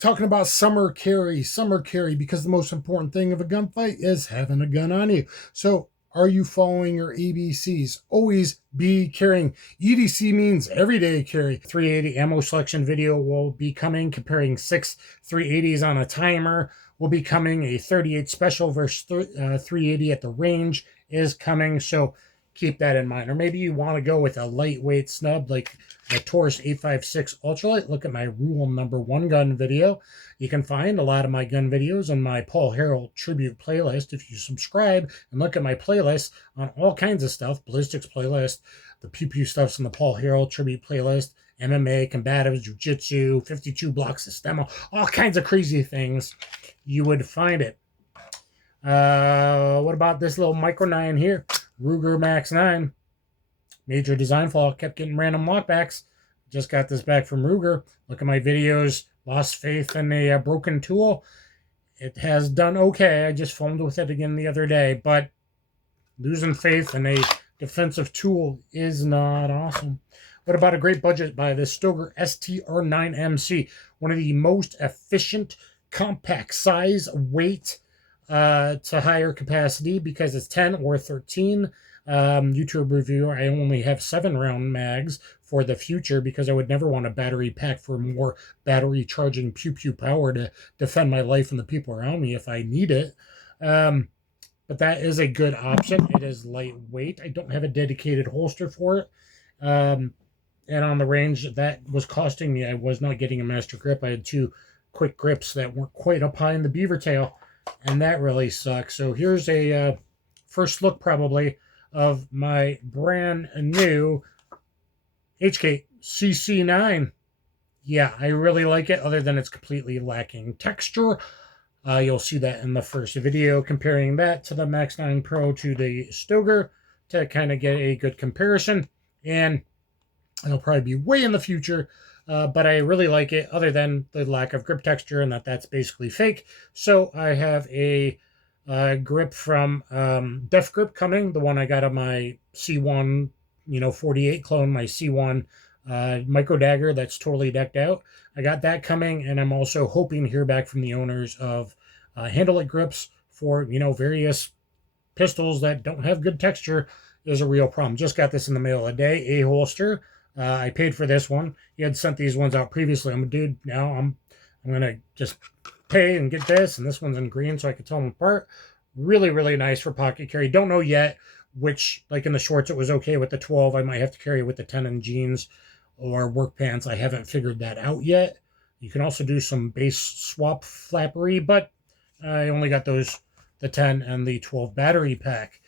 Talking about summer carry, because the most important thing of a gunfight is having a gun on you. So, are you following your ABCs? Always be carrying. EDC means everyday carry. 380 ammo selection video will be coming, comparing 6 380s on a timer. Will be coming. A 38 special versus 380 at the range is coming. So, keep that in mind. Or maybe you want to go with a lightweight snub like the Taurus 856 Ultralight. Look at my rule number 1 gun video. You can find a lot of my gun videos on my Paul Harrell tribute playlist. If you subscribe and look at my playlist on all kinds of stuff, ballistics playlist, the pew pew stuff's in the Paul Harrell tribute playlist, MMA, combatives, jiu-jitsu, 52 block Sistema, all kinds of crazy things, you would find it. What about this little Micro 9 here? Ruger Max 9. Major design flaw, kept getting random lockbacks. Just got this back from Ruger. Look at my videos. Lost faith in a broken tool. It has done okay. I just filmed with it again the other day, but losing faith in a defensive tool is not awesome. What about a great budget by the Stoeger STR9MC? One of the most efficient, compact size, weight to higher capacity because it's 10 or 13. YouTube review, I only have 7-round mags for the future because I would never want a battery pack for more battery charging pew pew power to defend my life and the people around me if I need it. But that is a good option. It is lightweight. I don't have a dedicated holster for it. And on the range, that was costing me. I was not getting a master grip. I had 2 quick grips that weren't quite up high in the beaver tail, and that really sucks. So here's a first look probably of my brand new HK CC9. Yeah, I really like it, other than it's completely lacking texture. You'll see that in the first video, comparing that to the Max 9 Pro to the Stoeger to kind of get a good comparison. And it'll probably be way in the future, but I really like it, other than the lack of grip texture and that's basically fake. So I have a grip from Def Grip coming, the one I got on my C1, 48 clone, my C1 micro dagger that's totally decked out. I got that coming, and I'm also hoping to hear back from the owners of handle it grips for, various pistols that don't have good texture is a real problem. Just got this in the mail today. Aholster. I paid for this one. He had sent these ones out previously. I'm a dude. Now I'm gonna just pay and get this, and this one's in green so I can tell them apart. Really, really nice for pocket carry. Don't know yet which, like in the shorts, it was okay with the 12. I might have to carry it with the 10 in jeans or work pants. I haven't figured that out yet. You can also do some base swap flappery, but I only got the 10 and the 12 battery pack.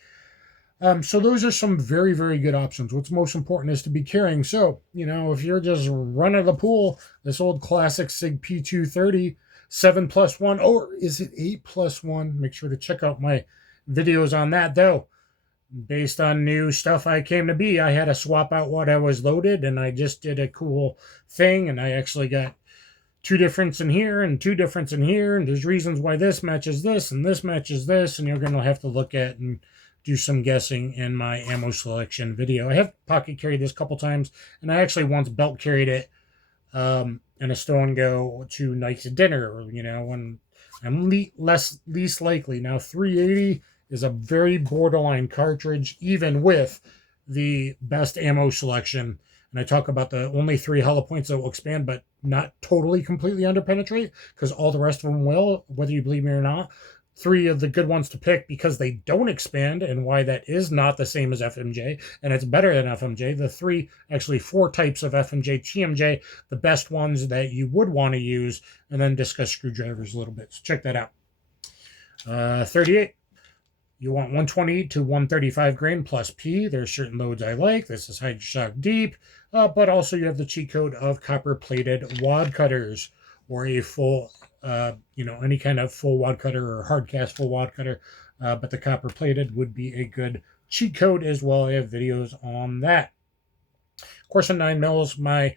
So those are some very, very good options. What's most important is to be carrying. So, if you're just running the pool, this old classic SIG P230, 7+1, or is it 8+1? Make sure to check out my videos on that, though. Based on new stuff I came to be, I had to swap out what I was loaded, and I just did a cool thing, and I actually got 2 difference in here and 2 difference in here, and there's reasons why this matches this and this matches this, and you're going to have to look at and do some guessing in my ammo selection video. I have pocket carried this a couple times, and I actually once belt carried it in a stow and go to night to dinner, when I'm least likely. Now, 380 is a very borderline cartridge, even with the best ammo selection. And I talk about the only 3 hollow points that will expand, but not totally completely underpenetrate, because all the rest of them will, whether you believe me or not. 3 of the good ones to pick because they don't expand, and why that is not the same as FMJ, and it's better than FMJ. The 4 types of FMJ, TMJ, the best ones that you would want to use, and then discuss screwdrivers a little bit. So check that out. 38. You want 120 to 135 grain plus P. There's certain loads I like. This is Hydroshock Deep, but also you have the cheat code of copper-plated wad cutters, or a full, any kind of full wad cutter or hard cast full wad cutter, but the copper plated would be a good cheat code as well. I have videos on that. Of course, in 9mm, my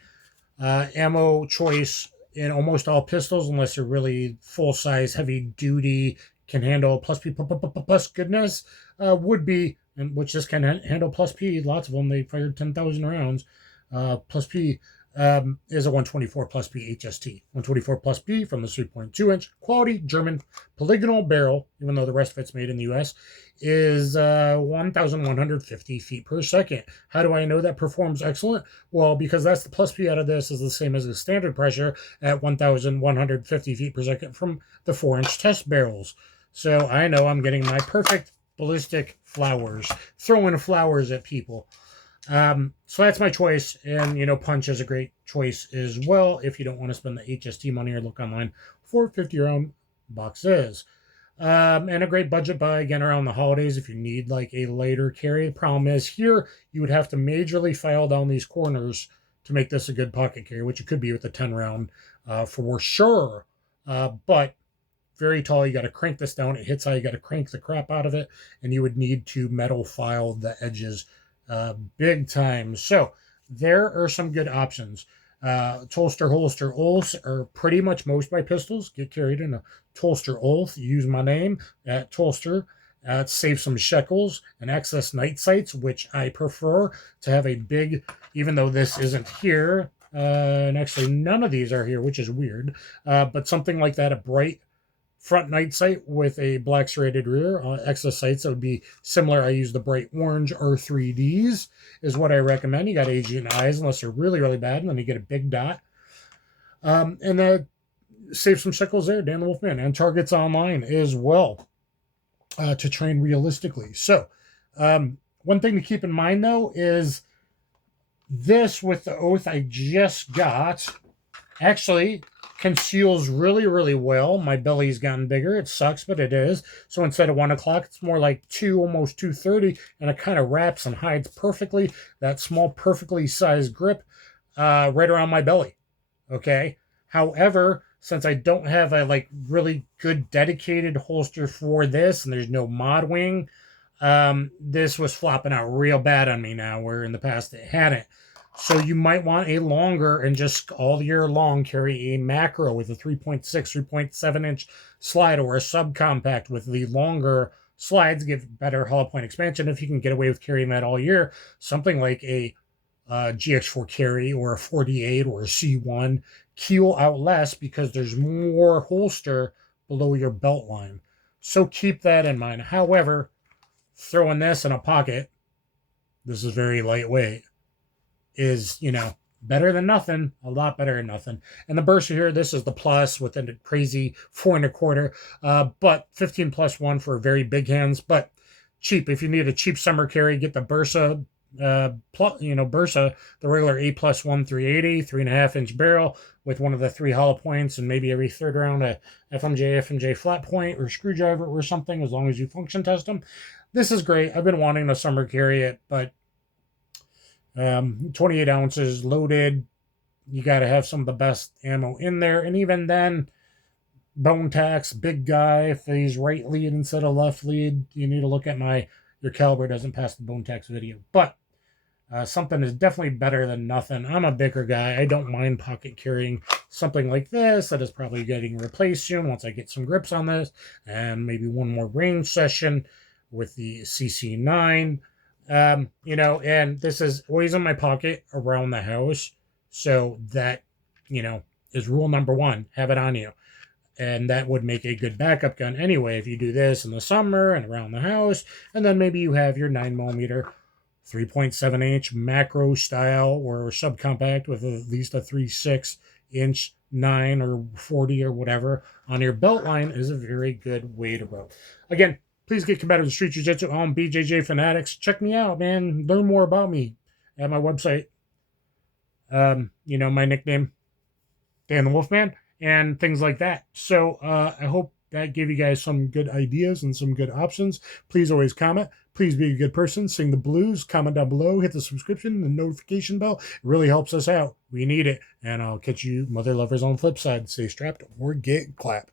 ammo choice in almost all pistols, unless they're really full-size, heavy-duty, can handle plus P plus goodness, would be, and which just can handle plus P, lots of them, they fired 10,000 rounds, plus P, is a 124 plus B HST. 124 plus B from the 3.2 inch quality German polygonal barrel, even though the rest of it's made in the US, is 1,150 feet per second. How do I know that performs excellent? Well, because that's the plus B out of this is the same as the standard pressure at 1,150 feet per second from the 4-inch test barrels. So I know I'm getting my perfect ballistic flowers, throwing flowers at people. So that's my choice, and you know, punch is a great choice as well if you don't want to spend the HST money or look online for 50-round boxes. And a great budget buy again around the holidays if you need like a lighter carry. The problem is here you would have to majorly file down these corners to make this a good pocket carry, which it could be with a 10-round for sure. But very tall, you got to crank this down. It hits high, you got to crank the crap out of it, and you would need to metal file the edges big time. So there are some good options. Tolster, holster, Olth are pretty much most of my pistols get carried in a Tolster Olth. Use my name at Tolster. Save some shekels and access night sights, which I prefer to have a big, even though this isn't here, and actually none of these are here, which is weird, but something like that, a bright front night sight with a black serrated rear. Excess sights that would be similar. I use the bright orange R3Ds is what I recommend. You got aging eyes unless they're really, really bad, and then you get a big dot. And that save some shekels there, Dan the Wolfman, and targets online as well to train realistically. So one thing to keep in mind, though, is this with the Oath I just got actually conceals really, really well. My belly's gotten bigger. It sucks, but it is. So instead of 1 o'clock, it's more like 2, almost 2:30, and it kind of wraps and hides perfectly that small, perfectly sized grip right around my belly. Okay. However, since I don't have a like really good dedicated holster for this, and there's no mod wing, this was flopping out real bad on me now, where in the past it hadn't. So you might want a longer and just all year long carry a macro with a 3.6, 3.7 inch slide, or a subcompact with the longer slides, give better hollow point expansion if you can get away with carrying that all year. Something like a GX4 carry or a 48 or a C1 keel out less because there's more holster below your belt line. So keep that in mind. However, throwing this in a pocket, this is very lightweight, is, you know, better than nothing, a lot better than nothing. And the bersa here, this is the plus with a crazy 4 1/4, but 15 plus 1 for very big hands, but cheap. If you need a cheap summer carry, get the bersa, bersa, the regular A plus 1 380, 3.5 inch barrel with one of the 3 hollow points, and maybe every third round a FMJ flat point or screwdriver or something, as long as you function test them. This is great. I've been wanting to summer carry it, but 28 ounces loaded, you got to have some of the best ammo in there. And even then, bone tax, big guy, if he's right lead instead of left lead, you need to look at your caliber doesn't pass the bone tax video. But something is definitely better than nothing. I'm a bigger guy. I don't mind pocket carrying something like this that is probably getting replaced soon once I get some grips on this, and maybe one more range session with the CC9. You know, and this is always in my pocket around the house. So that, you know, is rule number 1, have it on you. And that would make a good backup gun anyway, if you do this in the summer and around the house. And then maybe you have your 9mm, 3.7 inch macro style or subcompact with at least a 3.6 inch 9 or 40 or whatever on your belt line is a very good way to roll. Again, please get competitive street jiu-jitsu on BJJ Fanatics. Check me out, man. Learn more about me at my website. You know, my nickname, Dan the Wolfman, and things like that. So I hope that gave you guys some good ideas and some good options. Please always comment. Please be a good person. Sing the blues. Comment down below. Hit the subscription and notification bell. It really helps us out. We need it. And I'll catch you mother lovers on the flip side. Stay strapped or get clapped.